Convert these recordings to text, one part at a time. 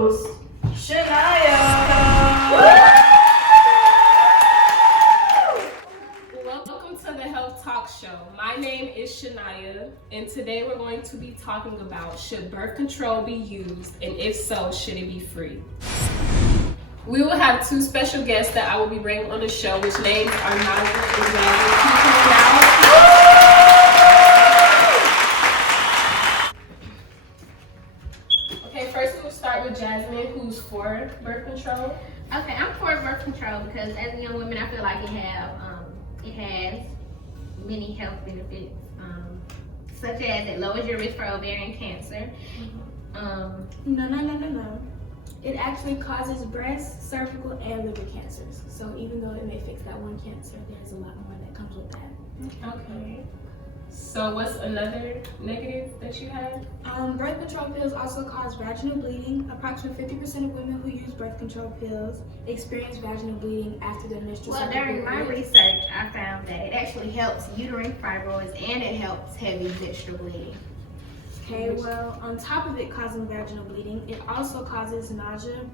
host, Shania. Welcome to the Health Talk Show. My name is Shania, and today we're going to be talking about, should birth control be used, and if so, should it be free? We will have two special guests that I will be bringing on the show, which names are Nadia and Jasmine. Okay, first we will start with Jasmine, who's for birth control. Okay, I'm for birth control because as a young woman, I feel like it has many health benefits, such as it lowers your risk for ovarian cancer. No. It actually causes breast, cervical, and liver cancers. So even though it may fix that one cancer, there's a lot more that comes with that. Okay. So what's another negative that you have? Birth control pills also cause vaginal bleeding. Approximately 50% of women who use birth control pills experience vaginal bleeding after their menstrual cycle. Well, during my research, I found that it actually helps uterine fibroids and it helps heavy menstrual bleeding. Okay, well, on top of it causing vaginal bleeding, it also causes nausea,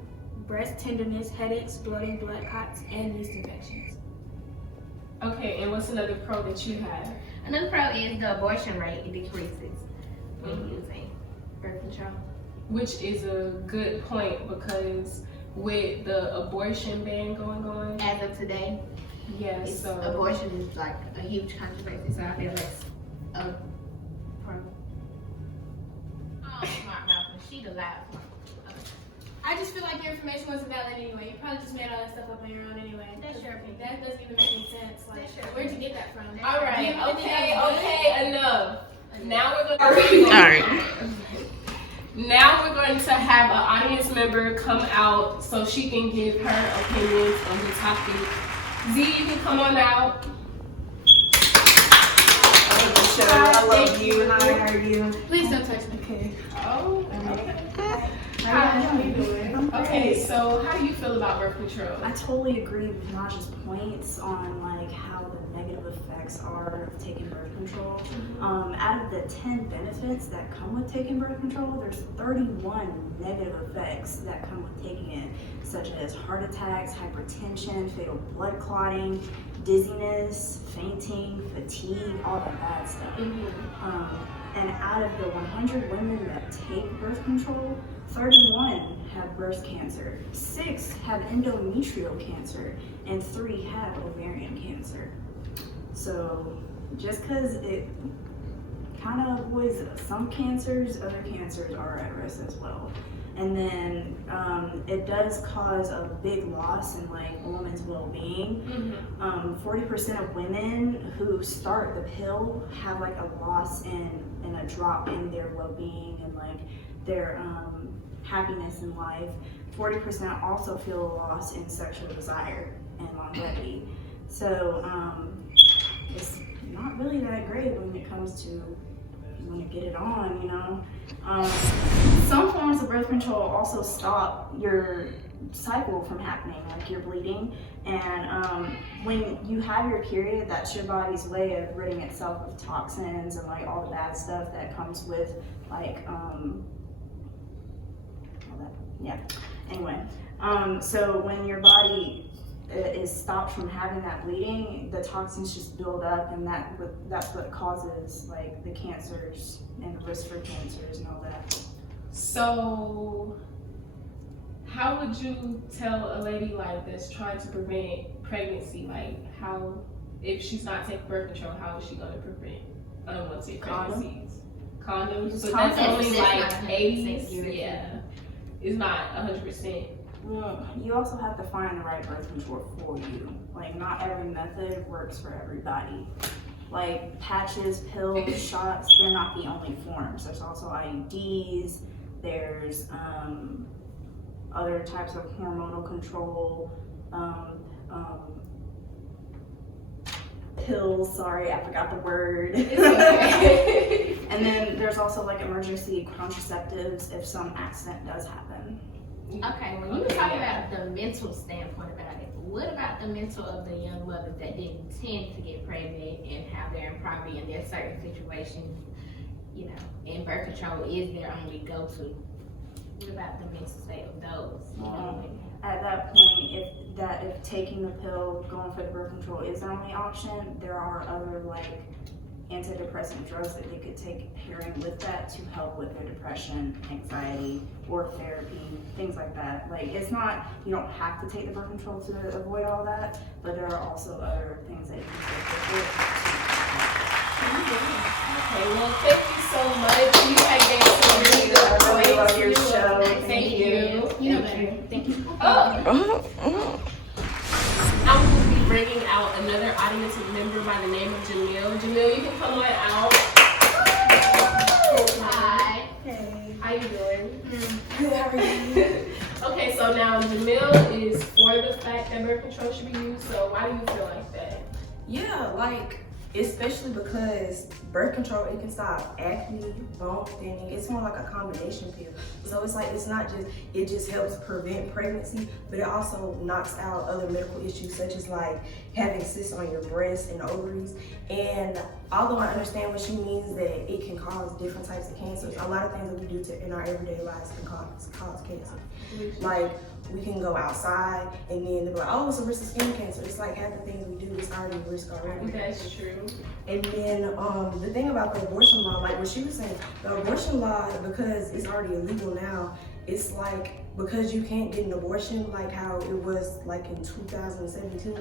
breast tenderness, headaches, bloating, blood clots, and yeast infections. Okay, and what's another pro that you have? Another pro is the abortion rate. It decreases when using birth control. Which is a good point because with the abortion ban going on, As of today, so abortion is like a huge controversy, so I feel it's a pro. Oh, smart mouth, she the loud one. I just feel like your information wasn't valid anyway. You probably just made all that stuff up on your own anyway. That's your opinion. That doesn't even make any sense. Like, That's your where'd you get that from? all right, okay, enough. Now we're going All right. Now we're going to have an audience member come out so she can give her opinions on the topic. Z, you can come on out. I love you. How are you? Please don't touch me. Okay. Oh, okay. How you doing? Okay, so how do you feel about birth control? I totally agree with Naja's points on like how the negative effects are of taking birth control. Out of the 10 benefits that come with taking birth control, there's 31 negative effects that come with taking it, such as heart attacks, hypertension, fatal blood clotting, dizziness, fainting, fatigue, all that bad stuff. And out of the 100 women that take birth control, 31 have breast cancer, 6 have endometrial cancer, and 3 have ovarian cancer. So just because it kind of avoids some cancers, other cancers are at risk as well. And then it does cause a big loss in like a woman's well-being. 40% of women who start the pill have like a loss and a drop in their well-being and like their happiness in life. 40% also feel a loss in sexual desire and longevity. So it's not really that great when it comes to you want to get it on, you know. Some forms of birth control also stop your cycle from happening, like your bleeding. And when you have your period, that's your body's way of ridding itself of toxins and like all the bad stuff that comes with like all that. Yeah. Anyway, so when your body is stopped from having that bleeding, the toxins just build up, and that's what causes like the cancers and the risk for cancers and all that. So how would you tell a lady like this trying to prevent pregnancy, like how, if she's not taking birth control, how is she going to prevent unwanted pregnancies? Condoms? But that's only like 80s, yeah. It's not 100%. Well, you also have to find the right birth control for you. Like, not every method works for everybody. Like, patches, pills, shots, they're not the only forms. There's also IUDs, there's other types of hormonal control, pills, sorry, I forgot the word. It's okay. And then there's also like emergency contraceptives if some accident does happen. Okay, when you talk about the mental standpoint about it, what about the mental of the young mothers that didn't tend to get pregnant and how they're in poverty and there's certain situations, you know, and birth control is their only go-to? what about the mental state of those? Women? At that point, if taking the pill, going for the birth control is their only option, there are other like antidepressant drugs that they could take pairing with that to help with their depression, anxiety, or therapy, things like that. Like it's not, you don't have to take the birth control to avoid all that, but there are also other things that you can take with it. Okay, well, thank you so much. You had gave some really good I really points. love your show. Thank you. You know better. Thank you. Oh. Now we will be bringing out another audience member by the name of Jamil. Jamil, you can come on out. Hi. Hey. How you doing? Good, how are you? Okay, so now Jamil is for the fact that birth control should be used. So why do you feel like that? Yeah, like, especially because birth control, it can stop acne, bone thinning. It's more like a combination pill. So it's like, it's not just, it just helps prevent pregnancy, but it also knocks out other medical issues such as like having cysts on your breasts and ovaries. And although I understand what she means that it can cause different types of cancers, a lot of things that we do in our everyday lives can cause cancer. Like, we can go outside and then they're like, oh, it's a risk of skin cancer. It's like half the things we do is already a risk already. That's true. And then the thing about the abortion law, like what she was saying, the abortion law, because it's already illegal now, it's like, because you can't get an abortion like how it was like in 2017,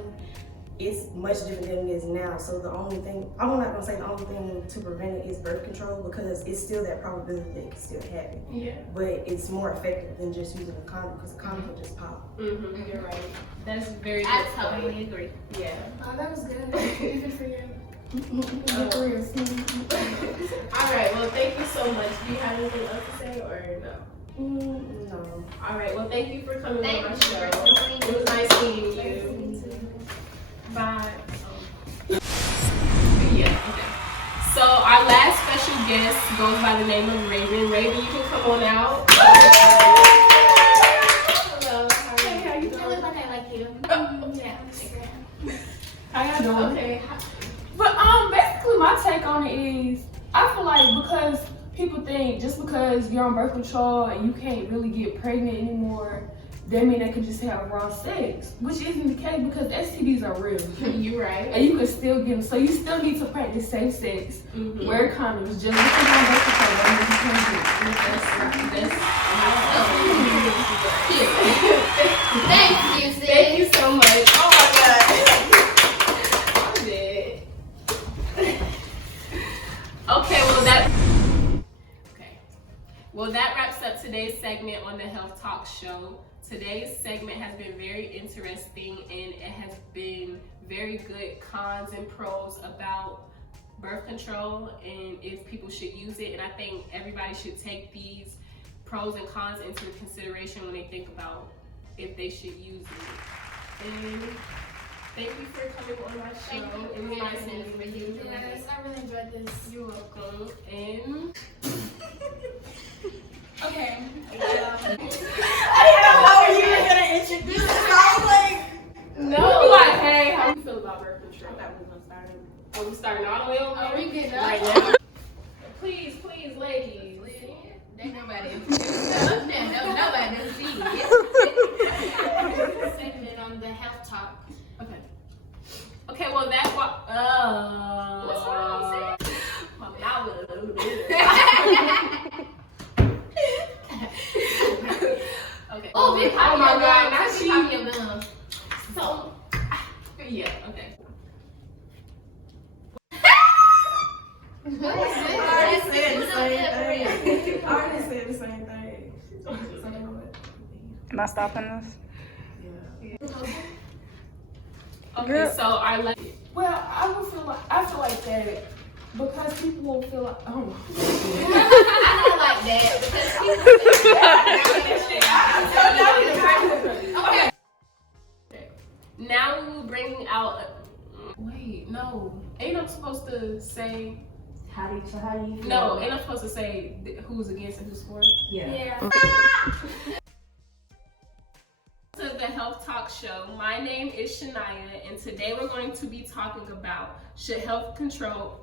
it's much different than it is now. So the only thing, I'm not gonna say the only thing to prevent it is birth control, because it's still that probability that it can still happen. Yeah. But it's more effective than just using a condom, because a condom will just pop. Mm-hmm. You're right. That's very good. I totally agree. Yeah. Oh, that was good. Even for you. All right. Well, thank you so much. Do you have anything else to say or no? No. All right. Well, thank you for coming Thank on my you show. for coming. It was nice meeting you. Bye. Yeah. Okay. So our last special guest goes by the name of Raven. Raven, you can come on out. Hello. How are you? I look like I like you. Yeah. How y'all doing? Okay. But basically my take on it is, I feel like because people think just because you're on birth control and you can't really get pregnant anymore, that mean they can just have raw sex, which isn't the case because STDs are real. You're right. And you can still get them. So you still need to practice safe sex. Mm-hmm. Wear condoms. Just because you're on birth control, that means you can't get it. Thank you, sis. Thank you so much. Oh my god. I'm dead. Well, that wraps up today's segment on the Health Talk Show. Today's segment has been very interesting and it has been very good cons and pros about birth control and if people should use it. And I think everybody should take these pros and cons into consideration when they think about if they should use it. And thank you for coming on my show. Thank you. It was nice meeting you. Yes, I really enjoyed this. You're welcome. And Okay. I didn't know how you were gonna introduce it. I was like, no, like, hey, how you feel about birth control? I thought we were gonna start it. Are we starting all the way over? Are we good now? Right now? Please, ladies. Ain't nobody. Nobody does see it. Segment on the health talk. Okay. Okay, well that What's wrong, sis? My mouth was a little bit. Okay. Oh, big Oh my God, now Not she. pop your gums. So, yeah, okay. What is I this? already said the What's same up, for thing. I already said the same thing. am I stopping this? Okay, so our last. Well, I feel like that because people won't feel like, oh. I don't like that because people. Okay. Now we will bring out. Wait, no. Ain't I supposed to say? How do you feel? No, ain't I supposed to say who's against and who's for? Yeah. To the Health Talk Show. My name is Shania, and today we're going to be talking about should health control.